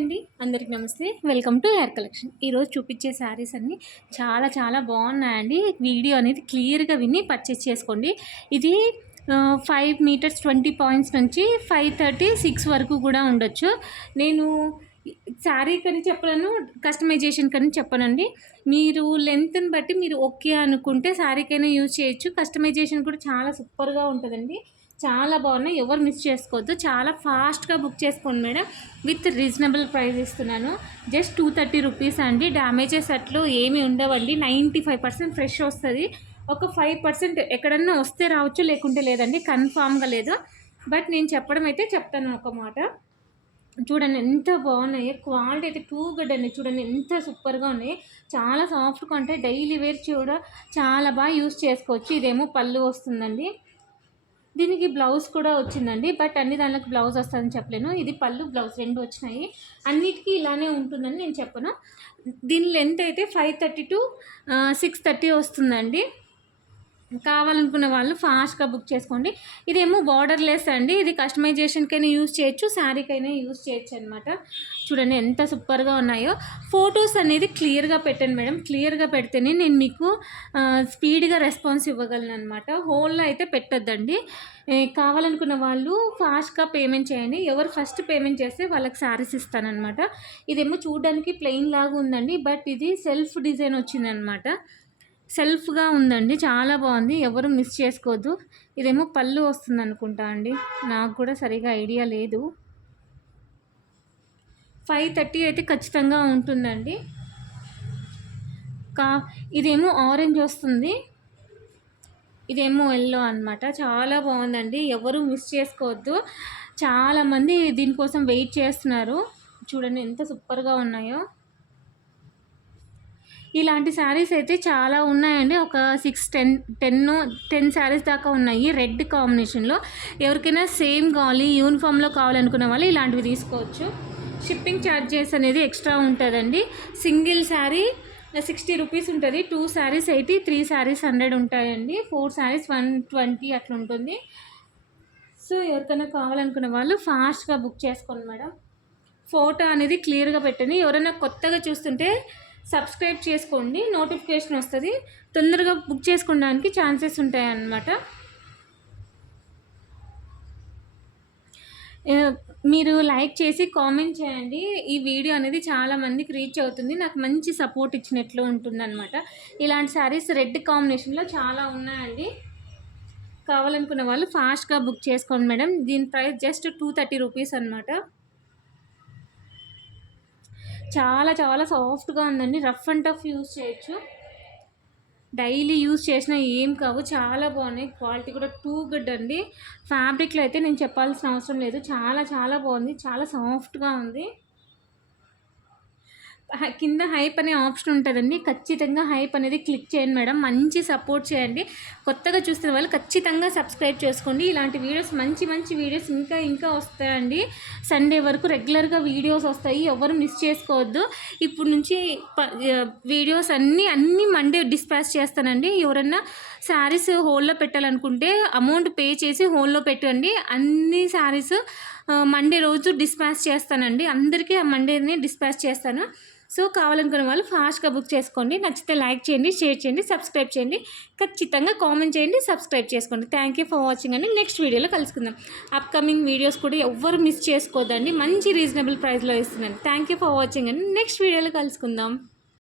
అండి, అందరికి నమస్తే. Welcome to hair collection. ఈరోజు చూపించే శారీస్ అన్నీ చాలా చాలా బాగున్నాయండి. వీడియో అనేది క్లియర్గా విని పర్చేస్ చేసుకోండి. ఇది 5 మీటర్స్ 20 పాయింట్స్ నుంచి 536 వరకు కూడా ఉండొచ్చు. నేను శారీ కని చెప్పను, కస్టమైజేషన్ కని చెప్పనండి. మీరు లెంత్ని బట్టి మీరు ఓకే అనుకుంటే శారీకైనా యూజ్ చేయొచ్చు. కస్టమైజేషన్ కూడా చాలా సూపర్గా ఉంటుందండి. చాలా బాగున్నాయి, ఎవరు మిస్ చేసుకోవద్దు. చాలా ఫాస్ట్గా బుక్ చేసుకోండి మేడం. విత్ రీజనబుల్ ప్రైస్ ఇస్తున్నాను. జస్ట్ 230 రూపీస్ అండి. డ్యామేజెస్ అట్లు ఏమి ఉండవండి. 95% ఫ్రెష్ వస్తుంది. ఒక 5% ఎక్కడన్నా వస్తే రావచ్చు, లేకుంటే లేదండి, కన్ఫామ్గా లేదు. బట్ నేను చెప్పడం అయితే చెప్తాను ఒక మాట. చూడండి ఎంత బాగున్నాయి, క్వాలిటీ అయితే టూ గుడ్ అండి. చూడండి ఎంత సూపర్గా ఉన్నాయి, చాలా సాఫ్ట్గా ఉంటాయి. డైలీ వేర్ కూడా చాలా బాగా యూస్ చేసుకోవచ్చు. ఇదేమో పళ్ళు వస్తుందండి, దీనికి బ్లౌజ్ కూడా వచ్చిందండి. బట్ అన్ని దానికి బ్లౌజ్ వస్తుందని చెప్పలేను. ఇది పళ్ళు బ్లౌజ్ రెండు వచ్చినాయి. అన్నిటికీ ఇలానే ఉంటుందని నేను చెప్పను. దీని లెంత్ అయితే 530 to 630 వస్తుందండి. కావాలనుకున్న వాళ్ళు ఫాస్ట్గా బుక్ చేసుకోండి. ఇదేమో బార్డర్లెస్ అండి. ఇది కస్టమైజేషన్కైనా యూజ్ చేయొచ్చు, శారీకైనా యూజ్ చేయొచ్చు అనమాట. చూడండి ఎంత సూపర్గా ఉన్నాయో. ఫొటోస్ అనేది క్లియర్గా పెట్టండి మేడం. క్లియర్గా పెడితేనే నేను మీకు స్పీడ్గా రెస్పాన్స్ ఇవ్వగలను అనమాట. హోల్లో అయితే పెట్టొద్దండి. కావాలనుకున్న వాళ్ళు ఫాస్ట్గా పేమెంట్ చేయండి. ఎవరు ఫస్ట్ పేమెంట్ చేస్తే వాళ్ళకి శారీస్ ఇస్తానమాట. ఇదేమో చూడడానికి ప్లెయిన్ లాగా ఉందండి, బట్ ఇది సెల్ఫ్ డిజైన్ వచ్చిందనమాట. సెల్ఫ్గా ఉందండి, చాలా బాగుంది. ఎవరు మిస్ చేసుకోవద్దు. ఇదేమో పళ్ళు వస్తుంది అనుకుంటా అండి, నాకు కూడా సరిగా ఐడియా లేదు. 530 అయితే ఖచ్చితంగా ఉంటుందండి. ఇదేమో ఆరెంజ్ వస్తుంది, ఇదేమో ఎల్లో అనమాట. చాలా బాగుందండి, ఎవరు మిస్ చేసుకోవద్దు. చాలామంది దీనికోసం వెయిట్ చేస్తున్నారు. చూడండి ఎంత సూపర్గా ఉన్నాయో. ఇలాంటి శారీస్ అయితే చాలా ఉన్నాయండి. ఒక 10 శారీస్ దాకా ఉన్నాయి రెడ్ కాంబినేషన్లో. ఎవరికైనా సేమ్ కావాలి, యూనిఫామ్లో కావాలనుకున్న వాళ్ళు ఇలాంటివి తీసుకోవచ్చు. షిప్పింగ్ ఛార్జెస్ అనేది ఎక్స్ట్రా ఉంటుందండి. సింగిల్ శారీ 60 రూపీస్ ఉంటుంది. 2 శారీస్ 80, 3 శారీస్ 100 ఉంటాయండి. 4 శారీస్ 120 అట్లా ఉంటుంది. సో ఎవరికైనా కావాలనుకున్న వాళ్ళు ఫాస్ట్గా బుక్ చేసుకోండి మేడం. ఫోటో అనేది క్లియర్గా పెట్టండి. ఎవరైనా కొత్తగా చూస్తుంటే సబ్స్క్రైబ్ చేసుకోండి, నోటిఫికేషన్ వస్తుంది. తొందరగా బుక్ చేసుకోవడానికి ఛాన్సెస్ ఉంటాయన్నమాట. మీరు లైక్ చేసి కామెంట్ చేయండి. ఈ వీడియో అనేది చాలామందికి రీచ్ అవుతుంది, నాకు మంచి సపోర్ట్ ఇచ్చినట్లు ఉంటుందన్నమాట. ఇలాంటి శారీస్ రెడ్ కాంబినేషన్లో చాలా ఉన్నాయండి. కావాలనుకున్న వాళ్ళు ఫాస్ట్గా బుక్ చేసుకోండి మేడం. దీని ప్రైస్ జస్ట్ 230 రూపీస్ అనమాట. చాలా చాలా సాఫ్ట్గా ఉందండి. రఫ్ అండ్ టఫ్ యూజ్ చేయొచ్చు, డైలీ యూజ్ చేసినా ఏం కావు. చాలా బాగున్నాయి, క్వాలిటీ కూడా టూ గుడ్ అండి. ఫ్యాబ్రిక్లో అయితే నేను చెప్పాల్సిన అవసరం లేదు, చాలా చాలా బాగుంది, చాలా సాఫ్ట్గా ఉంది. కింద హైప్ అనే ఆప్షన్ ఉంటుందండి, ఖచ్చితంగా హైప్ అనేది క్లిక్ చేయండి మేడం. మంచి సపోర్ట్ చేయండి. కొత్తగా చూస్తున్న వాళ్ళు ఖచ్చితంగా సబ్స్క్రైబ్ చేసుకోండి. ఇలాంటి వీడియోస్ మంచి మంచి వీడియోస్ ఇంకా ఇంకా వస్తాయండి. సండే వరకు రెగ్యులర్గా వీడియోస్ వస్తాయి, ఎవరు మిస్ చేసుకోవద్దు. ఇప్పుడు నుంచి వీడియోస్ అన్నీ మండే డిస్పాచ్ చేస్తానండి. ఎవరన్నా శారీస్ హోల్లో పెట్టాలనుకుంటే అమౌంట్ పే చేసి హోల్లో పెట్టండి. అన్ని శారీస్ మండే రోజు డిస్పాచ్ చేస్తానండి. అందరికీ ఆ మండేని డిస్పాచ్ చేస్తాను. సో కావాలనుకున్న వాళ్ళు ఫాస్ట్గా బుక్ చేసుకోండి. నచ్చితే లైక్ చేయండి, షేర్ చేయండి, సబ్స్క్రైబ్ చేయండి. ఖచ్చితంగా కామెంట్ చేయండి, సబ్స్క్రైబ్ చేసుకోండి. థ్యాంక్ యూ ఫర్ వాచింగ్ అండి. నెక్స్ట్ వీడియోలో కలుసుకుందాం. అప్కమింగ్ వీడియోస్ కూడా ఎవ్వరు మిస్ చేసుకోవద్దండి, మంచి రీజనబుల్ ప్రైస్లో ఇస్తున్నాను. థ్యాంక్ యూ ఫర్ వాచింగ్ అండి. నెక్స్ట్ వీడియోలో కలుసుకుందాం.